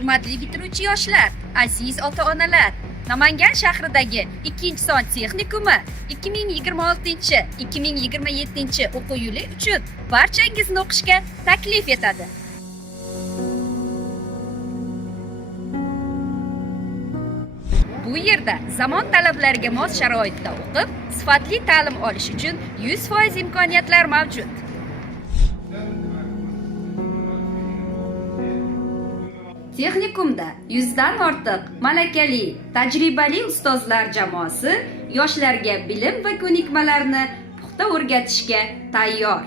Hurmatli bitiruvchi yoshlar, aziz ota-onalar, Namangan shahridagi 2-son texnikumi 2026-2027 o'quv yili uchun barchangizni o'qishga taklif etadi. Bu yerda zamon talablariga mos sharoitda o'qib, sifatli ta'lim olish uchun 100% imkoniyatlar mavjud. Texnikumda 100 dan ortiq malakali, tajribali ustozlar jamoasi yoshlarga bilim va ko'nikmalarni puxta o'rgatishga tayyor.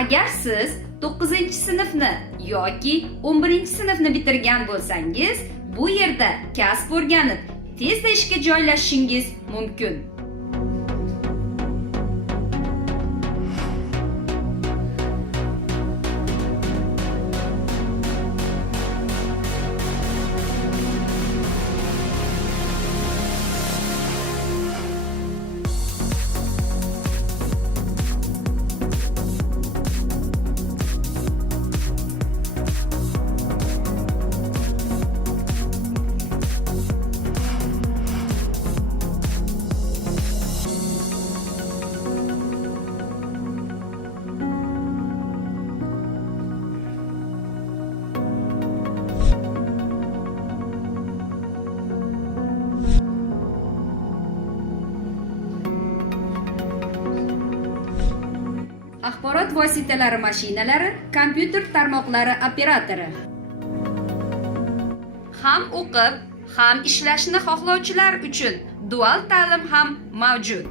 Agar siz 9-sinfni yoki 11-sinfni bitirgan bo'lsangiz, bu yerda kasb o'rganib, tezda ishga joylashishingiz mumkin. Axborot vositalari mashinalari, kompyuter tarmoqlari operatori. Ham o'qib, ham ishlashni xohlovchilar uchun dual ta'lim ham mavjud.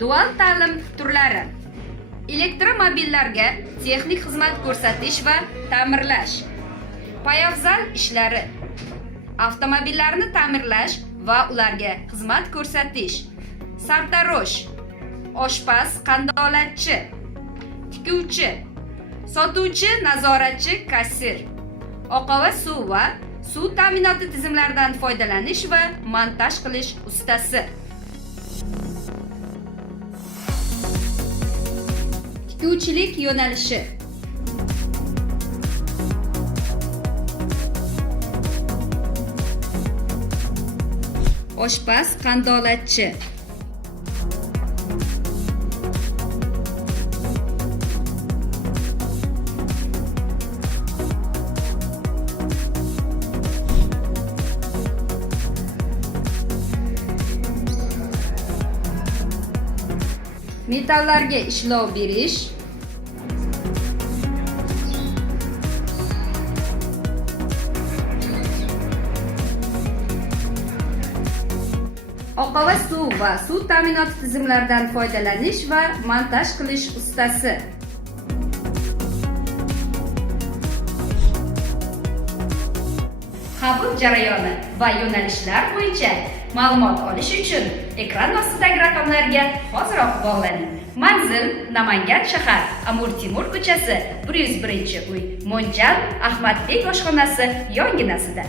Dual ta'lim turlari: elektromobillarga texnik xizmat ko'rsatish va ta'mirlash, poyabzal ishlari, avtomobillarni ta'mirlash va ularga xizmat ko'rsatish, sartarosh, oshpaz, qandolatchi, tikuvchi, sotuvchi, nazoratchi, kassir, oqova suv va suv ta'minoti tizimlaridan foydalanish va montaj qilish ustasi. Tikuvchilik yo'nalishi: oshpaz, qandolatchi, metallarga ishlov berish, oqova suv va suv ta'minoti tizimlaridan foydalanish va montaj qilish ustasi. Qabul jarayoni va yo'nalishlar bo'yicha ma'lumot olish uchun ekran ostidagi raqamlarga hoziroq bog'laning. Manzil: Namangan shahar, Amir Temur ko'chasi, 101-uy, Mo'ljal Ahmadbek oshxonasi yonginasida.